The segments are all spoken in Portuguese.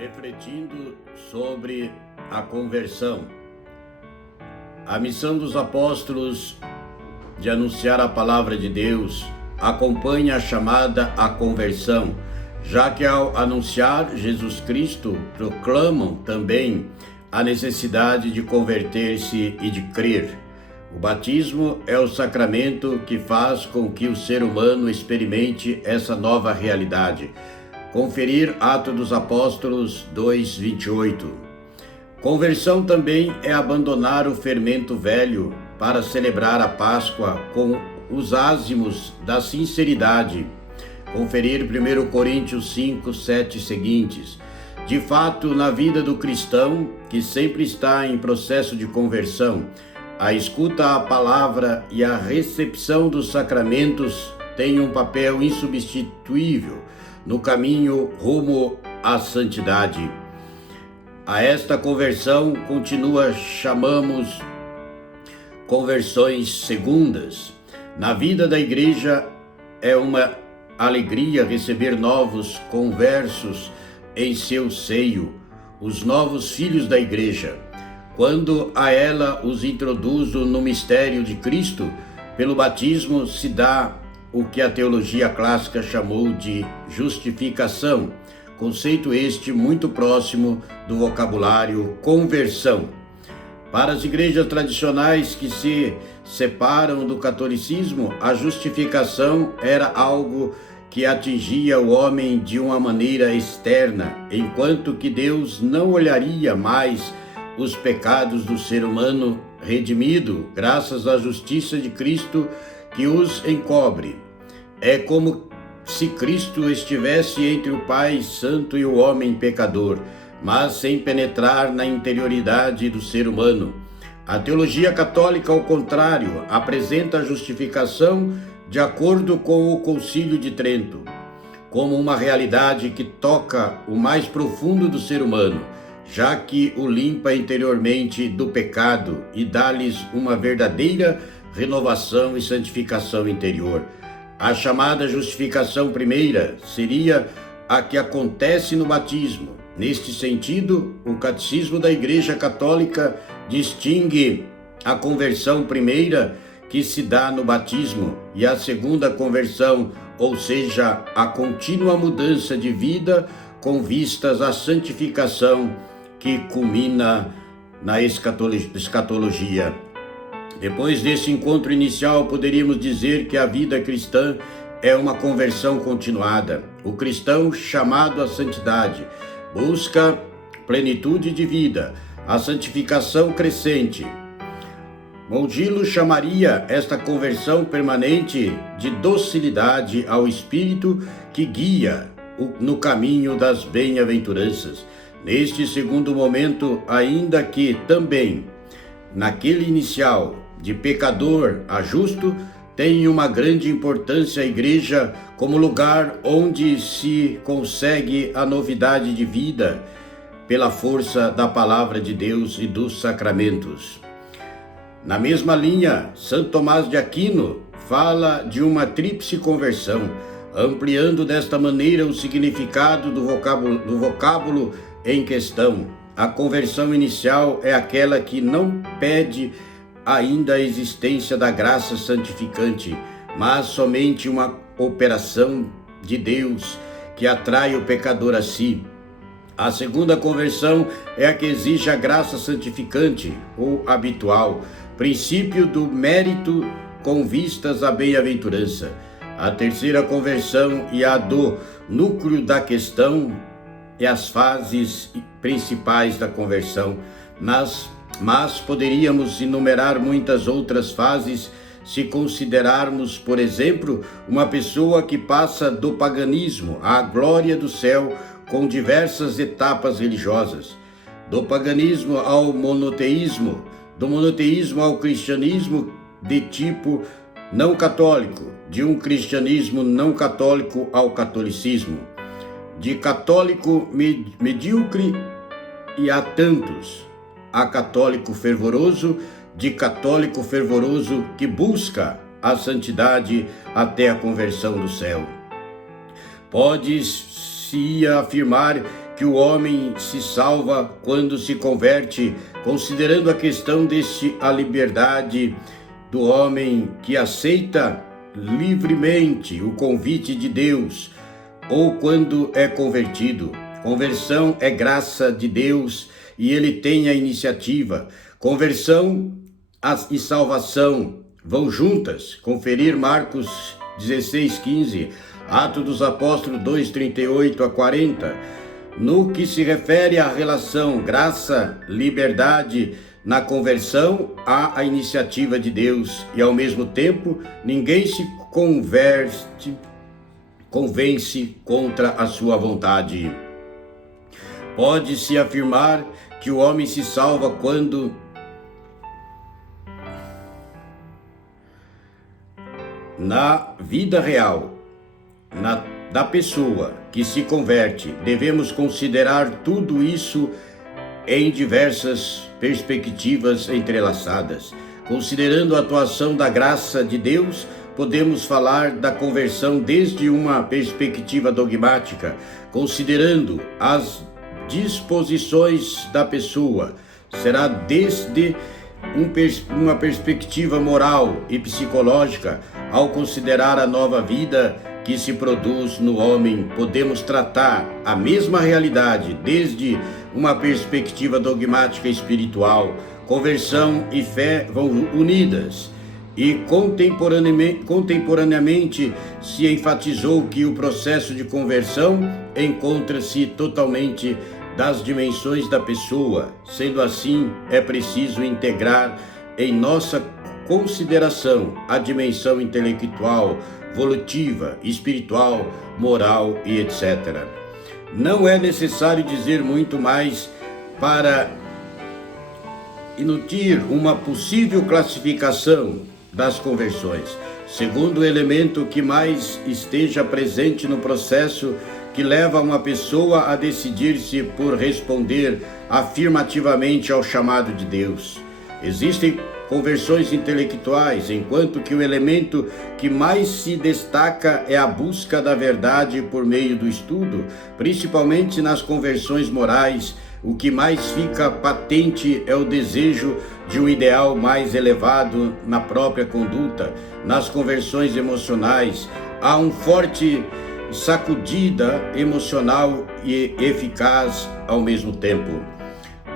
refletindo sobre a conversão. A missão dos apóstolos de anunciar a palavra de Deus acompanha a chamada à conversão, já que ao anunciar Jesus Cristo, proclamam também a necessidade de converter-se e de crer. O batismo é o sacramento que faz com que o ser humano experimente essa nova realidade. Conferir Atos dos Apóstolos 2:28. Conversão também é abandonar o fermento velho para celebrar a Páscoa com os ázimos da sinceridade. Conferir 1 Coríntios 5:7 seguintes. De fato, na vida do cristão, que sempre está em processo de conversão, a escuta à palavra e a recepção dos sacramentos têm um papel insubstituível no caminho rumo à santidade. A esta conversão chamamos conversões segundas. Na vida da igreja é uma alegria receber novos conversos em seu seio, os novos filhos da igreja. Quando a ela os introduzo no mistério de Cristo, pelo batismo se dá o que a teologia clássica chamou de justificação, conceito este muito próximo do vocabulário conversão. Para as igrejas tradicionais que se separam do catolicismo, a justificação era algo que atingia o homem de uma maneira externa, enquanto que Deus não olharia mais os pecados do ser humano redimido, graças à justiça de Cristo que os encobre. É como se Cristo estivesse entre o Pai Santo e o homem pecador, mas sem penetrar na interioridade do ser humano. A teologia católica, ao contrário, apresenta a justificação de acordo com o Concílio de Trento, como uma realidade que toca o mais profundo do ser humano, já que o limpa interiormente do pecado e dá-lhes uma verdadeira renovação e santificação interior. A chamada justificação primeira seria a que acontece no batismo. Neste sentido, o Catecismo da Igreja Católica distingue a conversão primeira, que se dá no batismo, e a segunda conversão, ou seja, a contínua mudança de vida com vistas à santificação que culmina na escatologia. Depois desse encontro inicial, poderíamos dizer que a vida cristã é uma conversão continuada. O cristão chamado à santidade busca plenitude de vida, a santificação crescente. Mondillo chamaria esta conversão permanente de docilidade ao Espírito que guia no caminho das bem-aventuranças. Neste segundo momento, ainda que também naquele inicial, de pecador a justo, tem uma grande importância a igreja como lugar onde se consegue a novidade de vida pela força da palavra de Deus e dos sacramentos. Na mesma linha, Santo Tomás de Aquino fala de uma tríplice conversão, ampliando desta maneira o significado do vocábulo em questão. A conversão inicial é aquela que não pede ainda a existência da graça santificante, mas somente uma operação de Deus que atrai o pecador a si. A segunda conversão é a que exige a graça santificante ou habitual, princípio do mérito com vistas à bem-aventurança. A terceira conversão e a do núcleo da questão e as fases principais da conversão, mas poderíamos enumerar muitas outras fases se considerarmos, por exemplo, uma pessoa que passa do paganismo à glória do céu com diversas etapas religiosas, do paganismo ao monoteísmo, do monoteísmo ao cristianismo de tipo não católico, de um cristianismo não católico ao catolicismo, de católico medíocre e há tantos, a católico fervoroso, de católico fervoroso que busca a santidade até a conversão do céu. Pode-se afirmar que o homem se salva quando se converte, considerando a questão a liberdade do homem que aceita livremente o convite de Deus, ou quando é convertido. Conversão é graça de Deus e ele tem a iniciativa. Conversão e salvação vão juntas. Conferir Marcos 16:15, Atos dos Apóstolos 2:38 a 40. No que se refere à relação graça-liberdade, na conversão há a iniciativa de Deus e, ao mesmo tempo, ninguém se convence contra a sua vontade. Pode-se afirmar que o homem se salva quando na vida real, da pessoa que se converte, devemos considerar tudo isso em diversas perspectivas entrelaçadas. Considerando a atuação da graça de Deus, podemos falar da conversão desde uma perspectiva dogmática, considerando as disposições da pessoa. Será desde uma perspectiva moral e psicológica. Ao considerar a nova vida que se produz no homem, podemos tratar a mesma realidade desde uma perspectiva dogmática e espiritual. Conversão e fé vão unidas, e contemporaneamente se enfatizou que o processo de conversão encontra-se totalmente das dimensões da pessoa. Sendo assim, é preciso integrar em nossa consideração a dimensão intelectual, volitiva, espiritual, moral e etc. Não é necessário dizer muito mais para emitir uma possível classificação das conversões, segundo o elemento que mais esteja presente no processo que leva uma pessoa a decidir-se por responder afirmativamente ao chamado de Deus. Existem conversões intelectuais, enquanto que o elemento que mais se destaca é a busca da verdade por meio do estudo. Principalmente nas conversões morais, o que mais fica patente é o desejo de um ideal mais elevado na própria conduta. Nas conversões emocionais, há um forte sacudida emocional e eficaz ao mesmo tempo.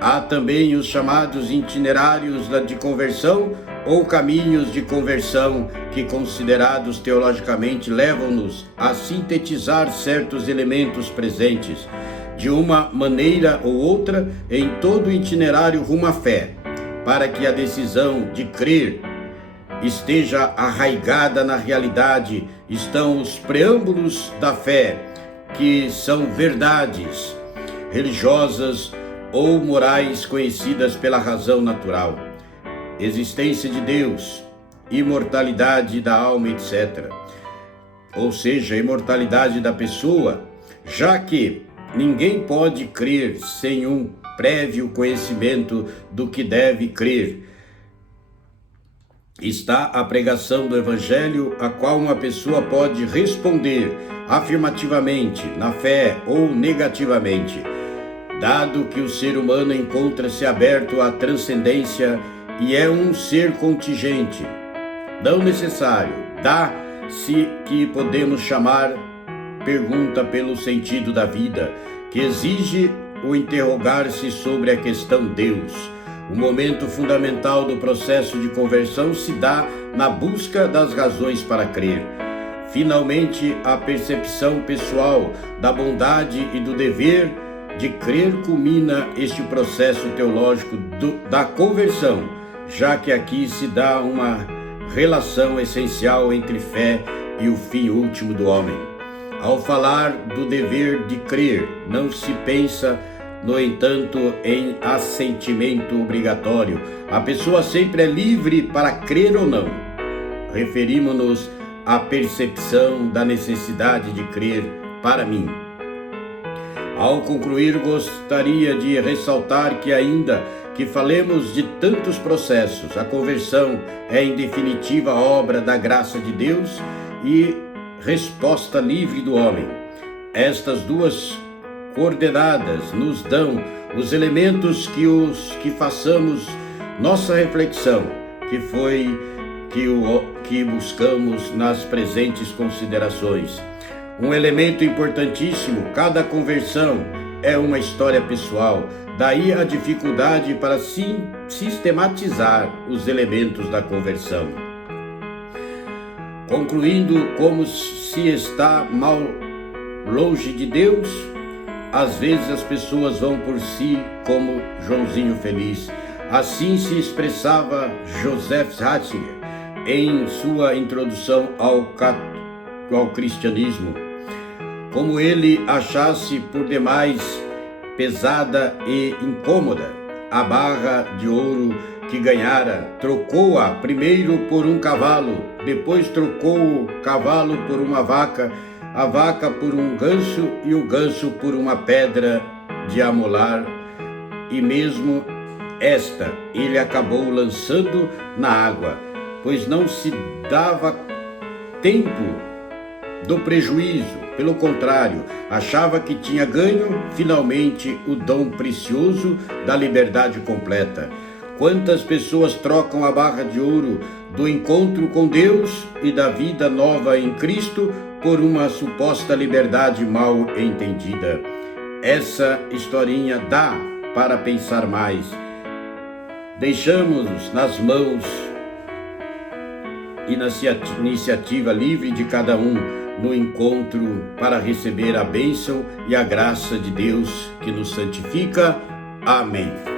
Há também os chamados itinerários de conversão ou caminhos de conversão que, considerados teologicamente, levam-nos a sintetizar certos elementos presentes de uma maneira ou outra em todo o itinerário rumo à fé. Para que a decisão de crer esteja arraigada na realidade, estão os preâmbulos da fé, que são verdades religiosas ou morais conhecidas pela razão natural, existência de Deus, imortalidade da alma, etc. Ou seja, a imortalidade da pessoa, já que ninguém pode crer sem um prévio conhecimento do que deve crer. Está a pregação do Evangelho, a qual uma pessoa pode responder afirmativamente na fé ou negativamente. Dado que o ser humano encontra-se aberto à transcendência e é um ser contingente, não necessário, dá-se que podemos chamar pergunta pelo sentido da vida, que exige o interrogar-se sobre a questão Deus. O momento fundamental do processo de conversão se dá na busca das razões para crer. Finalmente, a percepção pessoal da bondade e do dever de crer culmina este processo teológico da conversão, já que aqui se dá uma relação essencial entre fé e o fim último do homem. Ao falar do dever de crer, não se pensa, no entanto, em assentimento obrigatório. A pessoa sempre é livre para crer ou não. Referimos-nos à percepção da necessidade de crer para mim. Ao concluir, gostaria de ressaltar que, ainda que falemos de tantos processos, a conversão é em definitiva obra da graça de Deus e resposta livre do homem. Estas duas coordenadas nos dão os elementos que façamos nossa reflexão, que buscamos nas presentes considerações. Um elemento importantíssimo: cada conversão é uma história pessoal, daí a dificuldade para sistematizar os elementos da conversão. Concluindo, como se está mal longe de Deus, às vezes as pessoas vão por si como Joãozinho Feliz. Assim se expressava Joseph Ratzinger em sua introdução ao cristianismo. Como ele achasse por demais pesada e incômoda a barra de ouro que ganhara, trocou-a primeiro por um cavalo, depois trocou o cavalo por uma vaca, a vaca por um ganso e o ganso por uma pedra de amolar, e mesmo esta ele acabou lançando na água, pois não se dava tempo do prejuízo. Pelo contrário, achava que tinha ganho finalmente o dom precioso da liberdade completa. Quantas pessoas trocam a barra de ouro do encontro com Deus e da vida nova em Cristo por uma suposta liberdade mal entendida. Essa historinha dá para pensar mais. Deixamos-nos nas mãos e na iniciativa livre de cada um no encontro para receber a bênção e a graça de Deus que nos santifica. Amém.